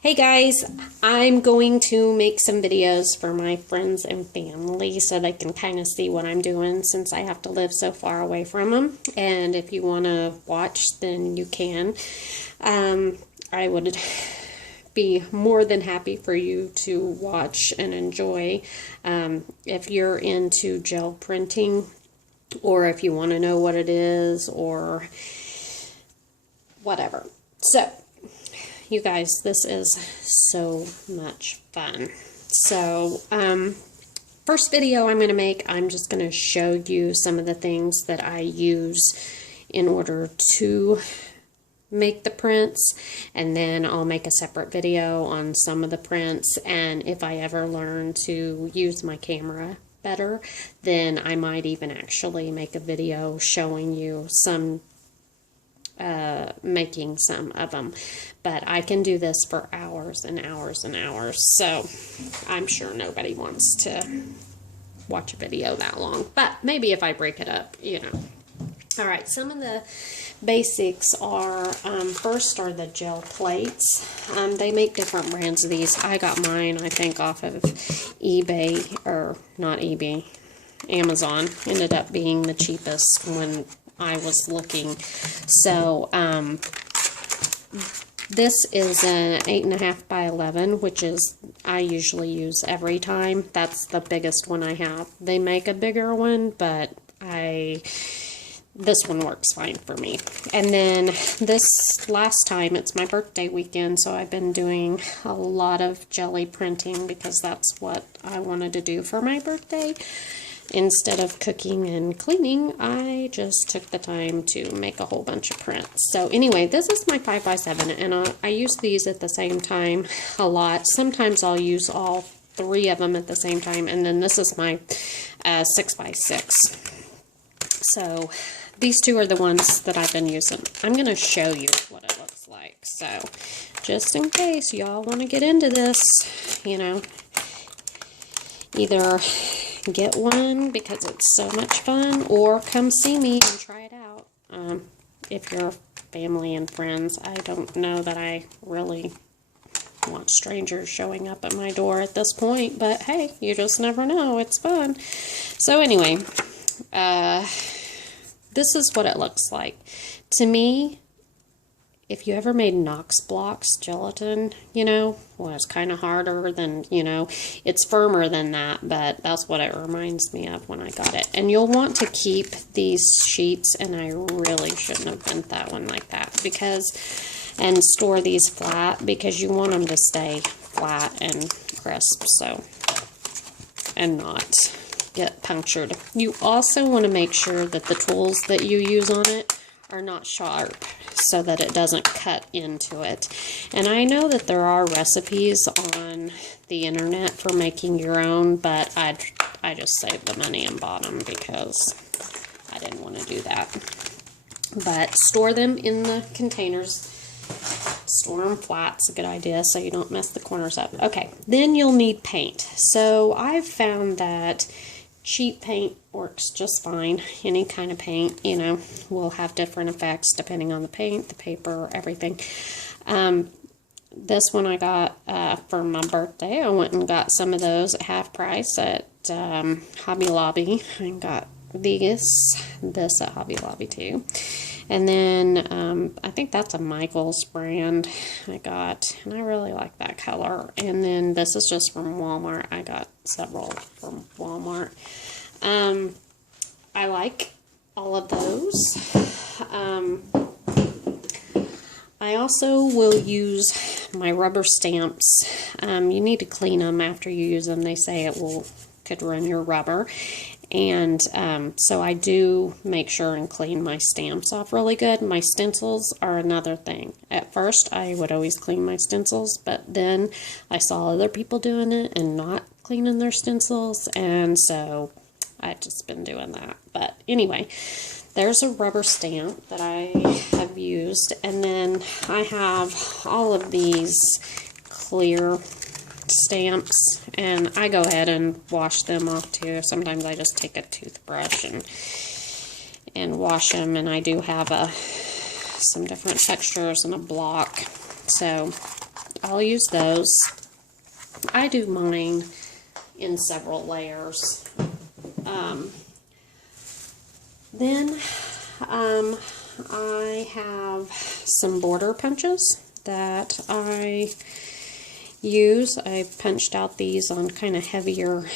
Hey guys, I'm going to make some videos for my friends and family so they can kind of see what I'm doing since I have to live so far away from them. And if you want to watch, then you can. I would be more than happy for you to watch and enjoy. If you're into gel printing, or if you want to know what it is, or whatever. So, you guys, this is so much fun. So, first video I'm going to make, I'm just going to show you some of the things that I use in order to make the prints, and then I'll make a separate video on some of the prints, and if I ever learn to use my camera better, then I might even actually make a video showing you some making some of them. But I can do this for hours and hours and hours, so I'm sure nobody wants to watch a video that long, but maybe if I break it up, you know. Alright, some of the basics are, first are the gel plates. They make different brands of these. I got mine, I think, off of eBay, or not eBay, Amazon. Ended up being the cheapest when I was looking. So, this is an 8.5 by 11, which is, I usually use every time. That's the biggest one I have. They make a bigger one, but this one works fine for me. And then this last time, it's my birthday weekend, so I've been doing a lot of jelly printing because that's what I wanted to do for my birthday. Instead of cooking and cleaning, I just took the time to make a whole bunch of prints. So anyway, this is my 5 by 7, and I use these at the same time a lot. Sometimes I'll use all 3 of them at the same time, and then this is my 6 by 6. So these 2 are the ones that I've been using. I'm going to show you what it looks like. So just in case y'all want to get into this, you know, either get one because it's so much fun, or come see me and try it out. If you're family and friends, I don't know that I really want strangers showing up at my door at this point, but hey, you just never know. It's fun. So anyway, this is what it looks like. To me, if you ever made Knox blocks gelatin, you know, well, it's kind of harder than, you know, it's firmer than that, but that's what it reminds me of when I got it. And you'll want to keep these sheets, and I really shouldn't have bent that one like that, and store these flat, because you want them to stay flat and crisp, so, and not get punctured. You also want to make sure that the tools that you use on it are not sharp, so that it doesn't cut into it. And I know that there are recipes on the internet for making your own, but I just saved the money and bought them because I didn't want to do that. But store them in the containers. Store them flat. It's a good idea so you don't mess the corners up. Okay, then you'll need paint. So I've found that cheap paint works just fine. Any kind of paint, you know, will have different effects depending on the paint, the paper, everything. This one I got for my birthday. I went and got some of those at half price at Hobby Lobby. I got this at Hobby Lobby too. And then I think that's a Michael's brand I got, and I really like that color. And then this is just from Walmart. I got several from Walmart. I like all of those. I also will use my rubber stamps. You need to clean them after you use them. They say it could ruin your rubber. And so I do make sure and clean my stamps off really good. My stencils are another thing. At first, I would always clean my stencils, but then I saw other people doing it and not cleaning their stencils, and so I've just been doing that. But anyway, there's a rubber stamp that I have used, and then I have all of these clear stamps, and I go ahead and wash them off too. Sometimes I just take a toothbrush and wash them, and I do have some different textures and a block. So I'll use those. I do mine in several layers. Then I have some border punches that I use. I punched out these on kind of heavier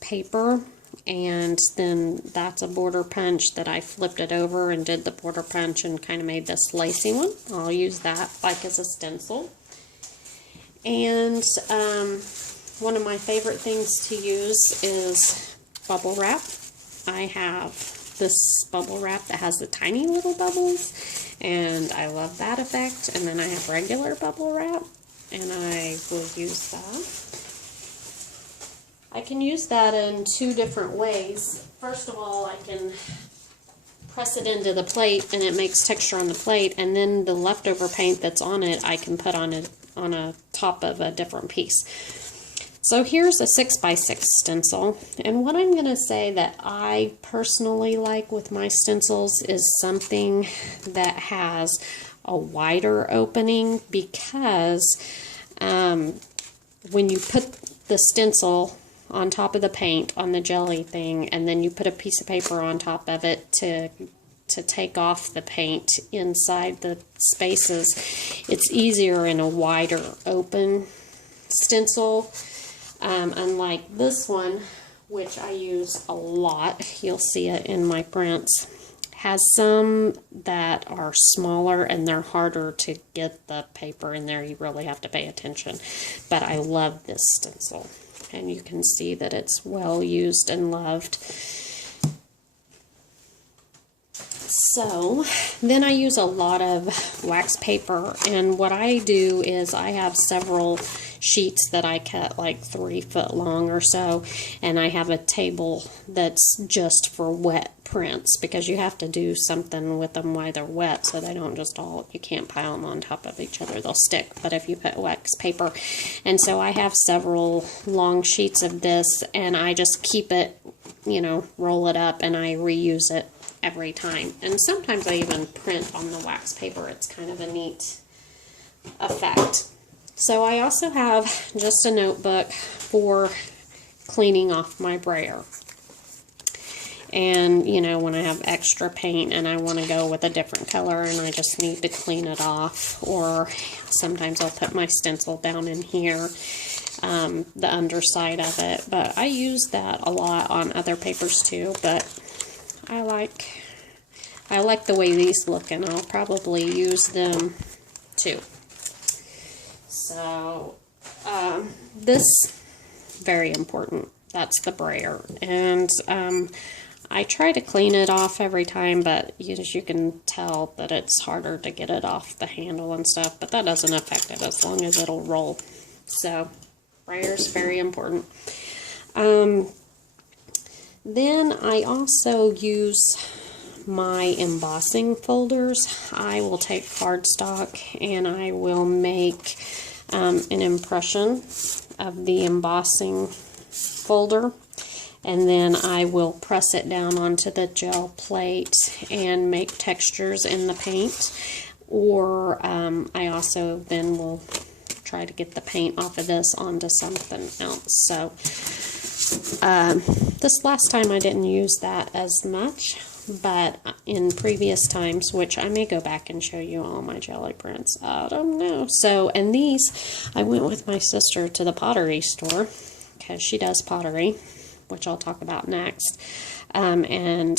paper, and then that's a border punch that I flipped it over and did the border punch and kind of made this lacy one. I'll use that like as a stencil. And one of my favorite things to use is bubble wrap. I have this bubble wrap that has the tiny little bubbles, and I love that effect. And then I have regular bubble wrap, and I will use that. I can use that in two different ways. First of all, I can press it into the plate and it makes texture on the plate, and then the leftover paint that's on it I can put on a top of a different piece. So here's a 6x6 stencil, and what I'm going to say that I personally like with my stencils is something that has a wider opening, because when you put the stencil on top of the paint on the jelly thing, and then you put a piece of paper on top of it to take off the paint inside the spaces, it's easier in a wider open stencil. Unlike this one, which I use a lot, you'll see it in my prints, has some that are smaller and they're harder to get the paper in there. You really have to pay attention. But I love this stencil, and you can see that it's well used and loved. So then I use a lot of wax paper, and what I do is I have several sheets that I cut like 3 foot long or so, and I have a table that's just for wet prints, because you have to do something with them while they're wet so they don't just you can't pile them on top of each other, they'll stick. But if you put wax paper, and so I have several long sheets of this, and I just keep it, roll it up, and I reuse it every time. And sometimes I even print on the wax paper. It's kind of a neat effect. So I also have just a notebook for cleaning off my brayer. And, when I have extra paint and I want to go with a different color and I just need to clean it off, or sometimes I'll put my stencil down in here, the underside of it. But I use that a lot on other papers too, but I like the way these look, and I'll probably use them too. So, this, very important. That's the brayer. And I try to clean it off every time, but as you can tell that it's harder to get it off the handle and stuff, but that doesn't affect it as long as it'll roll. So, brayer's very important. Then I also use my embossing folders. I will take cardstock and I will make an impression of the embossing folder, and then I will press it down onto the gel plate and make textures in the paint. Or I also then will try to get the paint off of this onto something else. So this last time I didn't use that as much, but in previous times, which I may go back and show you all my jelly prints, I don't know. So, and these, I went with my sister to the pottery store, because she does pottery, which I'll talk about next, and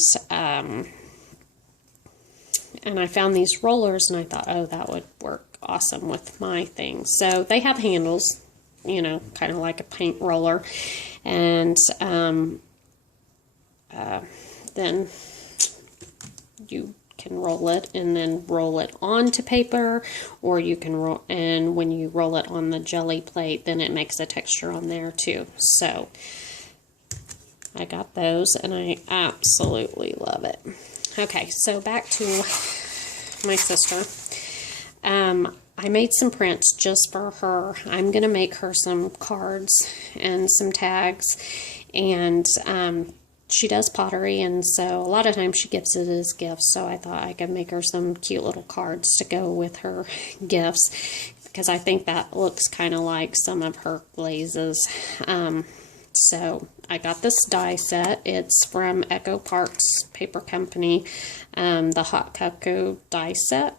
I found these rollers, and I thought, oh, that would work awesome with my thing. So they have handles, kind of like a paint roller, and then you can roll it and then roll it onto paper, or you can roll, and when you roll it on the jelly plate, then it makes a texture on there too. So I got those and I absolutely love it. Okay, so back to my sister. I made some prints just for her. I'm going to make her some cards and some tags, and she does pottery, and so a lot of times she gives it as gifts, so I thought I could make her some cute little cards to go with her gifts. because I think that looks kind of like some of her glazes. So I got this die set. It's from Echo Parks Paper Company, the Hot Cocoa die set.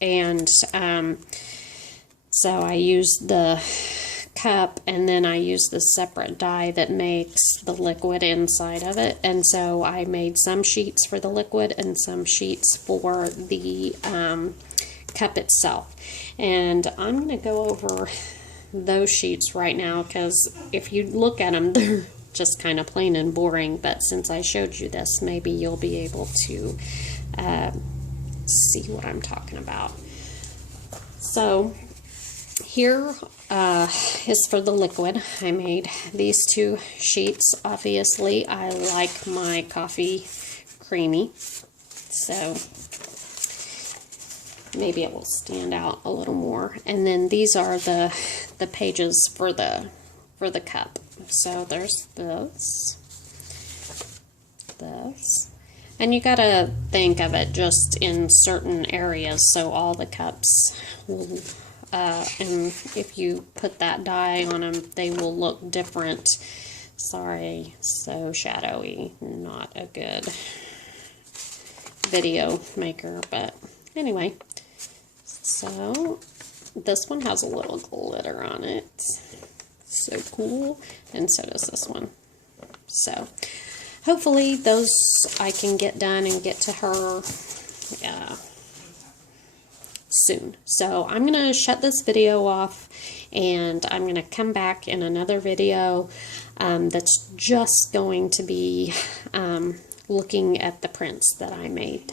And so I used the cup, and then I used the separate die that makes the liquid inside of it. And so I made some sheets for the liquid and some sheets for the cup itself. And I'm going to go over those sheets right now, because if you look at them, they're just kind of plain and boring. But since I showed you this, maybe you'll be able to see what I'm talking about. So here is for the liquid. I made these 2 sheets. Obviously, I like my coffee creamy, so maybe it will stand out a little more. And then these are the pages for the cup. So there's this, and you gotta think of it just in certain areas, so all the cups will, and if you put that die on them, they will look different. Sorry, so shadowy, not a good video maker, but anyway. So this one has a little glitter on it, so cool, and so does this one. So hopefully those I can get done and get to her soon. So I'm going to shut this video off, and I'm going to come back in another video that's just going to be looking at the prints that I made.